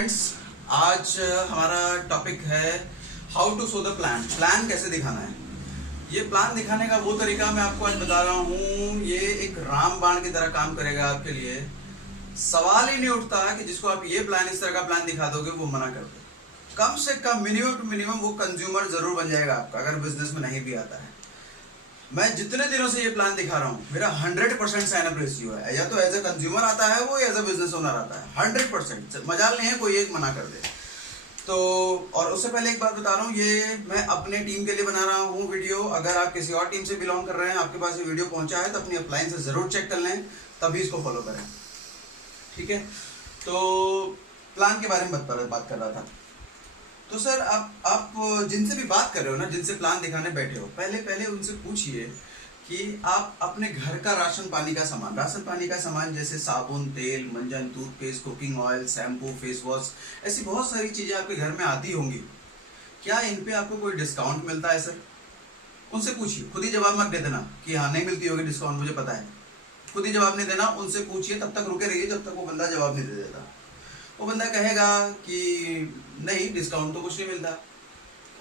Friends, आज हमारा topic है how to show the plan. Plan कैसे दिखाना है। ये प्लान दिखाने का वो तरीका मैं आपको आज बता रहा हूँ। ये एक रामबाण की तरह काम करेगा आपके लिए। सवाल ही नहीं उठता कि जिसको आप ये प्लान, इस तरह का प्लान दिखा दोगे वो मना कर दे। कम से कम मिनिमम टू मिनिमम वो कंज्यूमर जरूर बन जाएगा आपका, अगर बिजनेस में नहीं भी आता है। मैं जितने दिनों से ये प्लान दिखा रहा हूँ, मेरा 100% साइन अप रेशियो है। या तो एज ए कंज्यूमर आता है वो, एज ए बिजनेस ओनर आता है। 100% मजाल नहीं है कोई एक मना कर दे तो। और उससे पहले एक बात बता रहा हूँ, ये मैं अपने टीम के लिए बना रहा हूँ वीडियो। अगर आप किसी और टीम से बिलोंग कर रहे हैं, आपके पास ये वीडियो पहुंचा है, तो अपनी अपलाइन से जरूर चेक कर लें, तभी इसको फॉलो करें। ठीक है, तो प्लान के बारे में बात कर रहा था। तो सर आप जिनसे भी बात कर रहे हो ना, जिनसे प्लान दिखाने बैठे हो, पहले उनसे पूछिए कि आप अपने घर का राशन पानी का सामान जैसे साबुन, तेल, मंजन, toothpaste, cooking oil, shampoo, face wash, ऐसी बहुत सारी चीजें आपके घर में आती होंगी। क्या इन पे आपको कोई डिस्काउंट मिलता है सर? उनसे पूछिए, खुद ही जवाब मत दे देना कि हाँ नहीं मिलती होगी डिस्काउंट, मुझे पता है। खुद ही जवाब नहीं देना, उनसे पूछिए। तब तक रुके रहिए जब तक वो बंदा जवाब नहीं दे देता। वो बंदा कहेगा कि नहीं, डिस्काउंट तो कुछ नहीं मिलता।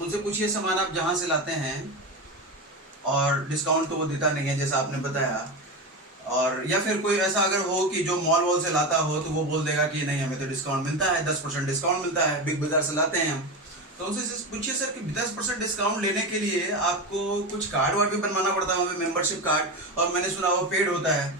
उनसे पूछिए सामान आप जहां से लाते हैं और डिस्काउंट तो वो देता नहीं है जैसा आपने बताया। और या फिर कोई ऐसा अगर हो कि जो मॉल वॉल से लाता हो, तो वो बोल देगा कि नहीं हमें तो डिस्काउंट मिलता है, 10% डिस्काउंट मिलता है, बिग बाजार से लाते हैं हम। तो उनसे पूछिए सर कि 10% डिस्काउंट लेने के लिए आपको कुछ कार्ड वार्ड भी बनवाना पड़ता है, मेंबरशिप कार्ड, और मैंने सुना वो पेड होता है।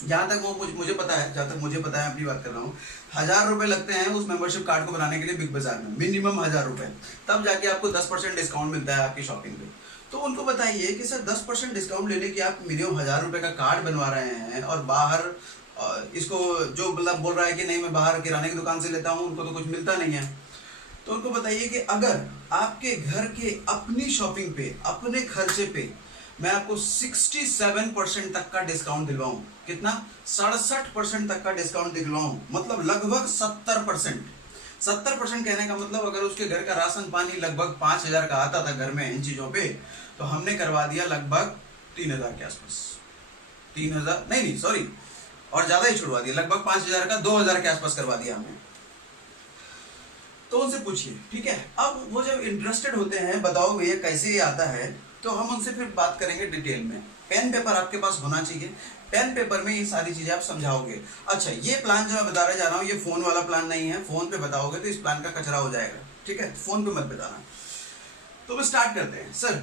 जहाँ तक वो मुझे पता है, अपनी बात कर रहा हूँ, 1000 रुपए लगते हैं उस मेंबरशिप कार्ड को बनाने के लिए बिग बाजार में, मिनिमम 1000 रुपए। तब जाके आपको 10% डिस्काउंट मिलता है आपकी शॉपिंग पे। तो उनको बताइए कि सर 10% डिस्काउंट लेने की आप मिनिमम 1000 रुपए का कार्ड बनवा रहे हैं, और बाहर इसको जो मतलब बोल रहा है कि नहीं मैं बाहर किराने की दुकान से लेता हूँ, उनको तो कुछ मिलता नहीं है। तो उनको बताइए कि अगर आपके घर के अपनी शॉपिंग पे, अपने खर्चे पे मैं आपको 67% तक का डिस्काउंट दिलवाऊं, कितना, 67% तक का डिस्काउंट दिलवाऊं, मतलब लगभग 70%। 70% कहने का मतलब अगर उसके घर का राशन पानी लगभग 5000 का आता था घर में इन चीजों पे, तो हमने करवा दिया लगभग 3000 के आसपास। 3000 नहीं सॉरी, और ज्यादा ही छुड़वा दिया, लगभग 5000 का 2000 के आसपास करवा दिया हमने। तो उनसे पूछिए, ठीक है। अब वो जब इंटरेस्टेड होते हैं, बताओ भैया कैसे ये आता है, तो हम उनसे फिर बात करेंगे डिटेल में। पेन पेपर आपके पास होना चाहिए। पेन पेपर में ये सारी चीजें आप समझाओगे। अच्छा, ये प्लान जो मैं बता जा रहा हूँ, ये फोन वाला प्लान नहीं है। फोन पे बताओगे तो इस प्लान का कचरा हो जाएगा, ठीक है, फोन पे मत बताना। तो हम स्टार्ट करते हैं सर।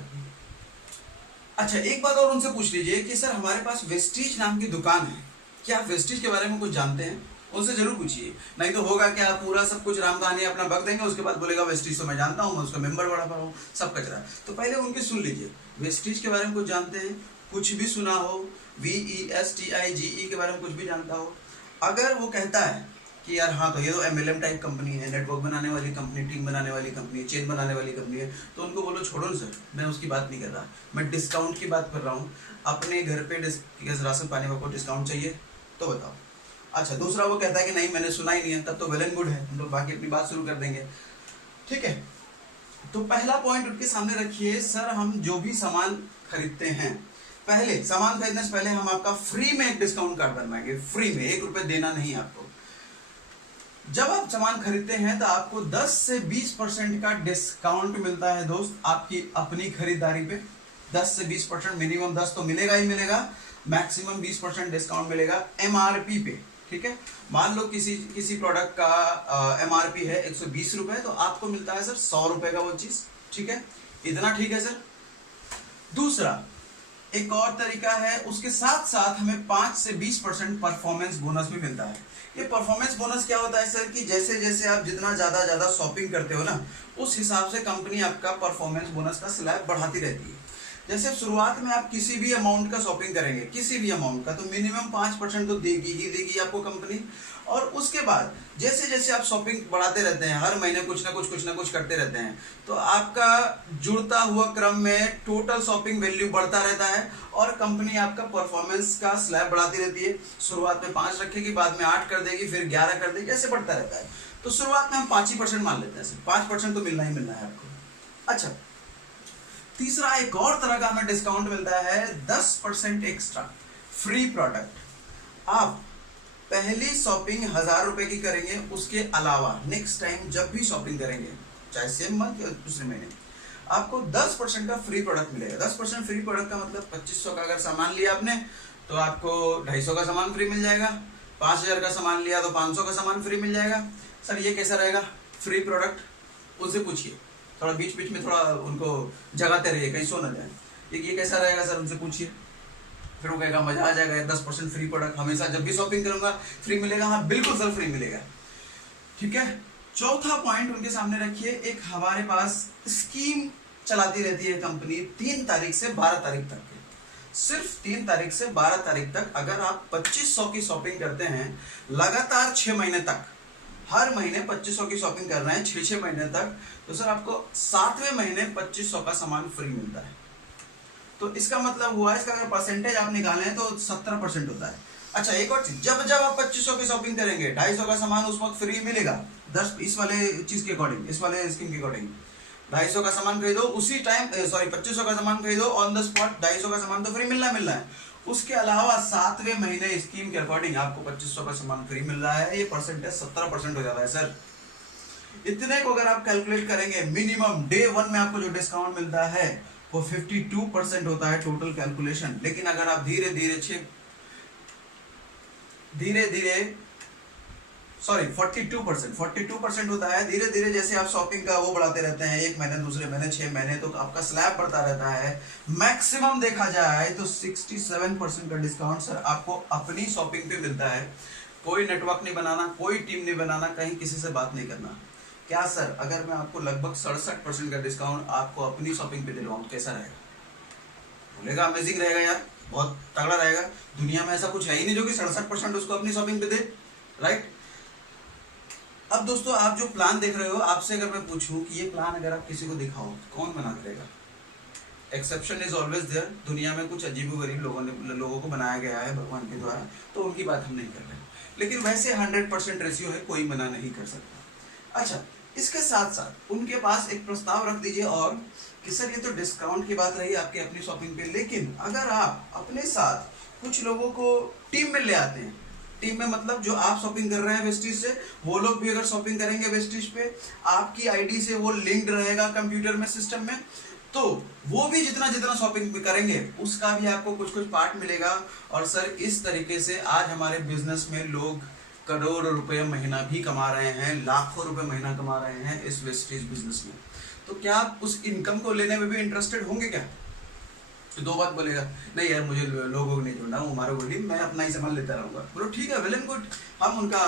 अच्छा, एक बात और उनसे पूछ लीजिए कि सर हमारे पास वेस्टीज नाम की दुकान है, क्या आप वेस्टीज के बारे में कुछ जानते हैं? उनसे जरूर पूछिए। नहीं तो होगा कि आप पूरा सब कुछ राम कहानी अपना बक देंगे, उसके बाद बोलेगा वेस्टीज तो मैं जानता हूँ, मैं उसका मेंबर बड़ा पड़ा हूँ, सब कचरा। तो पहले उनकी सुन लीजिए, वेस्टीज के बारे में कुछ जानते हैं, कुछ भी सुना हो, VESTIGE के बारे में कुछ भी जानता हो। अगर वो कहता है कि यार हाँ, तो ये तो MLM टाइप कंपनी है, नेटवर्क बनाने वाली कंपनी, टीम बनाने वाली कंपनी, चेन बनाने वाली कंपनी है, तो उनको बोलो छोड़ो ना सर, मैं उसकी बात नहीं कर रहा, मैं डिस्काउंट की बात कर रहा हूँ। अपने घर पे राशन पानी में कोई डिस्काउंट चाहिए तो बताओ। अच्छा, दूसरा वो कहता है कि नहीं मैंने सुना ही नहीं है, तब तो वेल एंड गुड है, हम लोग बाकी अपनी बात शुरू कर देंगे, ठीक है। तो पहला पॉइंट उनके सामने रखिए, सर हम जो भी सामान खरीदते हैं, पहले सामान खरीदने से पहले हम आपका फ्री में एक डिस्काउंट कार्ड बनवाएंगे, फ्री में, 1 रुपए देना नहीं आपको। जब आप सामान खरीदते हैं तो आपको 10 से 20% का डिस्काउंट मिलता है दोस्त, आपकी अपनी खरीदारी पे 10 से 20%, मिनिमम 10 तो मिलेगा ही मिलेगा, मैक्सिमम 20% डिस्काउंट मिलेगा MRP पे, ठीक है। मान लो किसी प्रोडक्ट का MRP है 120 रुपए, तो आपको मिलता है सर 100 रुपए का वो चीज, ठीक है। इतना ठीक है सर। दूसरा एक और तरीका है, उसके साथ साथ हमें 5 से 20% परफॉर्मेंस बोनस भी मिलता है। ये परफॉर्मेंस बोनस क्या होता है सर कि जैसे जैसे आप जितना ज्यादा शॉपिंग करते हो ना, उस हिसाब से कंपनी आपका परफॉर्मेंस बोनस का स्लैब बढ़ाती रहती है। जैसे शुरुआत में आप किसी भी अमाउंट का शॉपिंग करेंगे, किसी भी अमाउंट का, तो मिनिमम 5% तो देगी ही देगी आपको कंपनी। और उसके बाद जैसे जैसे आप शॉपिंग बढ़ाते रहते हैं, हर महीने कुछ ना कुछ करते रहते हैं, तो आपका जुड़ता हुआ क्रम में टोटल शॉपिंग वैल्यू बढ़ता रहता है, और कंपनी आपका परफॉर्मेंस का स्लैब बढ़ाती रहती है। शुरुआत में 5 रखेगी, बाद में 8 कर देगी, फिर 11 कर देगी, ऐसे बढ़ता रहता है। तो शुरुआत में हम 5 ही % मान लेते हैं, 5% तो मिलना ही मिलना है आपको। अच्छा, तीसरा एक और तरह का हमें डिस्काउंट मिलता है, 10% एक्स्ट्रा फ्री प्रोडक्ट। आप पहली शॉपिंग 1000 रुपए की करेंगे, उसके अलावा नेक्स्ट टाइम जब भी शॉपिंग करेंगे, चाहे सेम मंथ या दूसरे महीने, आपको 10% का फ्री प्रोडक्ट मिलेगा। 10% फ्री प्रोडक्ट का मतलब 2500 का अगर सामान लिया आपने तो आपको 250 का सामान फ्री मिल जाएगा। 5000 का सामान लिया तो 500 का सामान फ्री मिल जाएगा। सर ये कैसा रहेगा फ्री प्रोडक्ट? उनसे पूछिए, थोड़ा बीच बीच में थोड़ा उनको जगाते रहिए कहीं सो न जाए। ये कैसा रहेगा सर, उनसे पूछिए, फिर वो कहेगा मजा आ जाएगा, 10% फ्री प्रोडक्ट हमेशा जब भी शॉपिंग करूंगा फ्री मिलेगा। हाँ बिल्कुल सर फ्री मिलेगा। ठीक है, चौथा पॉइंट उनके सामने रखिए, एक हमारे पास स्कीम चलाती रहती है कंपनी 3 तारीख से 12 तारीख तक के, सिर्फ 3 तारीख से 12 तारीख तक अगर आप 2500 की शॉपिंग करते हैं लगातार 6 महीने तक, हर महीने 2500 की शॉपिंग कर रहे हैं 6 महीने तक, तो सर आपको 7वें महीने 2500 का सामान फ्री मिलता है। तो इसका मतलब हुआ, इसका अगर परसेंटेज आप निकालें तो 17% होता है। अच्छा एक और चीज, जब जब आप 2500 की शॉपिंग करेंगे 250 का सामान उस वक्त फ्री मिलेगा। 10 इस वाले चीज के अकॉर्डिंग, इस वाले स्कीम के अकॉर्डिंग 250 का सामान खरीदो उसी टाइम, सॉरी 2500 का सामान खरीदो ऑन द स्पॉट 250 का सामान तो फ्री मिलना है। उसके अलावा 7वें महीने स्कीम के अकॉर्डिंग आपको 2500 का सामान फ्री मिल रहा है। ये परसेंटेज 17% हो जाता है सर। इतने को अगर आप कैलकुलेट करेंगे, मिनिमम डे 1 में आपको जो डिस्काउंट मिलता है वो 52% होता है टोटल कैलकुलेशन। लेकिन अगर आप धीरे धीरे सॉरी 42% होता है। धीरे धीरे जैसे आप शॉपिंग का वो बढ़ाते रहते हैं, 1 महीने, दूसरे महीने, 6 महीने, तो आपका स्लैब बढ़ता रहता है। मैक्सिमम देखा जाए तो 67% का डिस्काउंट सर आपको अपनी शॉपिंग पे मिलता है। कोई नेटवर्क नहीं बनाना, कोई टीम नहीं बनाना, कहीं किसी से बात नहीं करना। क्या सर अगर मैं आपको लगभग 67% का डिस्काउंट आपको अपनी शॉपिंग पे दिलवाऊं कैसा रहेगा? बोलेगा अमेजिंग रहेगा यार, बहुत तगड़ा रहेगा। दुनिया में ऐसा कुछ है ही नहीं जो कि 67% उसको अपनी शॉपिंग पे दे, राइट? अब दोस्तों आप जो प्लान देख रहे हो, आपसे अगर मैं पूछूं कि ये प्लान अगर आप किसी को दिखाओ कौन मना करेगा? Exception is always there. दुनिया में कुछ अजीबोगरीब लोगों को बनाया गया है भगवान के द्वारा, तो उनकी बात हम नहीं कर रहे, लेकिन वैसे 100% रेशियो है, कोई मना नहीं कर सकता। अच्छा, इसके साथ साथ उनके पास एक प्रस्ताव रख दीजिए और कि सर ये तो डिस्काउंट की बात रही आपकी अपनी शॉपिंग पे, लेकिन अगर आप अपने साथ कुछ लोगों को टीम में ले आते हैं, टीम में मतलब जो आप शॉपिंग कर रहे हैं वेस्टिज से, वो लोग भी अगर शॉपिंग करेंगे वेस्टिज पे, आपकी आईडी से वो लिंक्ड रहेगा कंप्यूटर में, सिस्टम में, तो वो भी जितना जितना शॉपिंग करेंगे उसका भी आपको कुछ कुछ पार्ट मिलेगा। और सर इस तरीके से आज हमारे बिजनेस में लोग करोड़ों रुपए महीना भी कमा रहे हैं, लाखों रुपए महीना कमा रहे हैं इस वेस्टेज बिजनेस में। तो क्या आप उस इनकम को लेने में भी इंटरेस्टेड होंगे क्या? तो 2 बात बोलेगा, नहीं यार मुझे लोगों को नहीं जोड़ना, वो हमारे बोली मैं अपना ही सामान लेता रहूंगा। बोलो ठीक है, वेल एंड गुड, हम उनका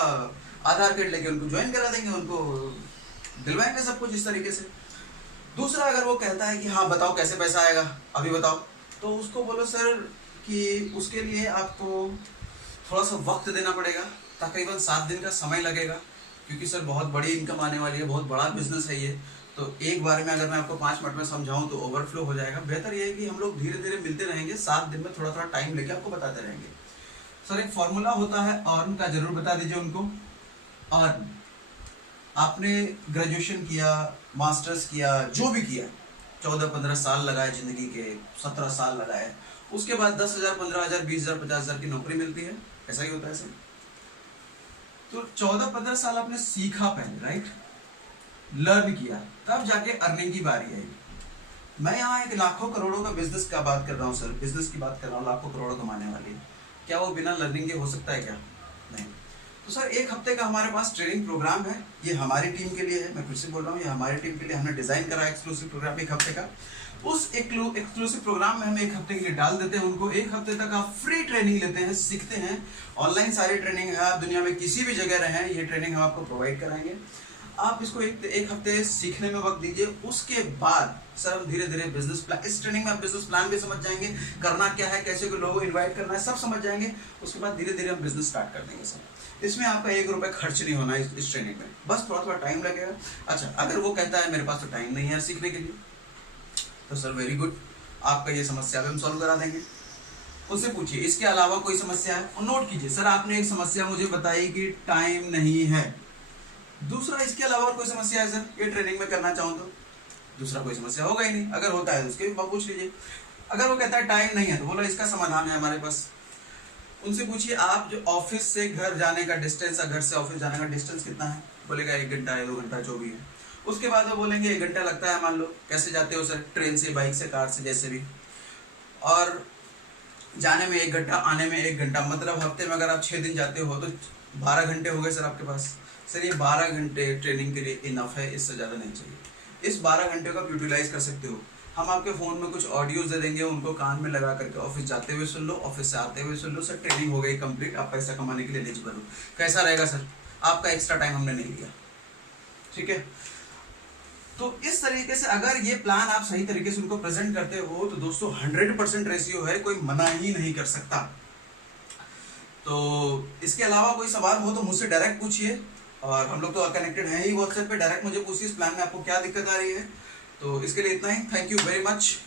आधार कार्ड लेके उनको ज्वाइन करा देंगे, उनको दिलवाएंगे सब कुछ इस तरीके से। दूसरा, अगर वो कहता है कि हाँ बताओ कैसे पैसा आएगा अभी बताओ, तो उसको बोलो सर कि उसके लिए आपको थोड़ा सा वक्त देना पड़ेगा, तकरीबन 7 दिन का समय लगेगा, क्योंकि सर बहुत बड़ी इनकम आने वाली है, बहुत बड़ा बिजनेस है ये। तो एक बार में अगर मैं आपको 5 मिनट में समझाऊं तो ओवरफ्लो हो जाएगा। बेहतर ये है कि हम लोग धीरे धीरे मिलते रहेंगे, 7 दिन में थोड़ा थोड़ा टाइम लेके आपको बताते रहेंगे। सर एक फॉर्मूला होता है अर्न का, जरूर बता दीजिए उनको। अर्न, आपने ग्रेजुएशन किया, मास्टर्स किया, जो भी किया, 14-15 साल लगाए जिंदगी के, 17 साल लगाए, उसके बाद 10,000, 15,000, 20,000, 50,000 की नौकरी मिलती है, ऐसा ही होता है सर। तो 14-15 साल आपने सीखा पहले, राइट, लर्न किया, तब जाके अर्निंग की बारी आई। मैं यहाँ एक लाखों करोड़ों का बिजनेस का बात कर रहा हूँ सर, बिजनेस की बात कर रहा हूँ, लाखों करोड़ों कमाने वाली। क्या वो बिना लर्निंग के हो सकता है क्या? नहीं। तो सर 1 हफ्ते का हमारे पास ट्रेनिंग प्रोग्राम है, ये हमारी टीम के लिए है, मैं फिर से बोल रहा हूँ, ये हमारी टीम के लिए हमने डिजाइन करा है एक्सक्लूसिव प्रोग्राम 1 हफ्ते का। उस एक्सक्लूसिव प्रोग्राम में हम 1 हफ्ते के लिए डाल देते हैं उनको। 1 हफ्ते तक आप फ्री ट्रेनिंग लेते हैं, सीखते हैं, ऑनलाइन सारी ट्रेनिंग है, आप दुनिया में किसी भी जगह रहें ये ट्रेनिंग हम आपको प्रोवाइड कराएंगे। आप इसको एक हफ्ते सीखने में वक्त दीजिए। उसके बाद सर धीरे धीरे बिजनेस प्लान, इस ट्रेनिंग में आप बिजनेस प्लान भी समझ जाएंगे, करना क्या है, कैसे को लोगों को इन्वाइट करना है, सब समझ जाएंगे। उसके बाद धीरे धीरे हम बिजनेस स्टार्ट कर देंगे सर। इसमें आपका 1 रुपये खर्च नहीं होना इस ट्रेनिंग में, बस थोड़ा थोड़ा टाइम लगेगा। अच्छा, अगर वो कहता है मेरे पास तो टाइम नहीं है सीखने के लिए, तो सर वेरी गुड, आपका ये समस्या भी हम सॉल्व करा देंगे। उससे पूछिए इसके अलावा कोई समस्या है, और नोट कीजिए। सर आपने एक समस्या मुझे बताई कि टाइम नहीं है, दूसरा इसके अलावा और कोई समस्या है सर ये ट्रेनिंग में करना चाहूँ तो? दूसरा कोई समस्या होगा ही नहीं। अगर होता है तो उसके भी पूछ लीजिए। अगर वो कहता है टाइम नहीं है तो बोलो इसका समाधान है हमारे पास। उनसे पूछिए आप जो ऑफिस से घर जाने का डिस्टेंस, घर से ऑफिस जाने का डिस्टेंस कितना है, बोलेगा 1 घंटा है, 2 घंटा, जो भी है। उसके बाद वो बोलेंगे 1 घंटा लगता है, मान लो। कैसे जाते हो सर? ट्रेन से, बाइक से, कार से, जैसे भी। और जाने में 1 घंटा, आने में 1 घंटा, मतलब हफ्ते में अगर आप 6 दिन जाते हो तो 12 घंटे हो गए सर आपके पास। सर ये 12 घंटे ट्रेनिंग के लिए इनफ है, इससे ज़्यादा नहीं चाहिए। इस 12 घंटे को आप यूटिलाइज कर सकते हो। हम आपके फ़ोन में कुछ ऑडियोज दे देंगे, उनको कान में लगा करके ऑफिस जाते हुए सुन लो, ऑफिस से आते हुए सुन लो। सर ट्रेनिंग हो गई कंप्लीट, आप पैसा कमाने के लिए एलिजिबल हो। कैसा रहेगा सर? आपका एक्स्ट्रा टाइम हमने नहीं लिया, ठीक है। तो इस तरीके से अगर ये प्लान आप सही तरीके से उनको प्रेजेंट करते हो तो दोस्तों 100% रेशियो है, कोई मना ही नहीं कर सकता। तो इसके अलावा कोई सवाल हो तो मुझसे डायरेक्ट पूछिए, और हम लोग तो कनेक्टेड हैं ही व्हाट्सएप पे। डायरेक्ट मुझे पूछिए इस प्लान में आपको क्या दिक्कत आ रही है। तो इसके लिए इतना ही। Thank you very much.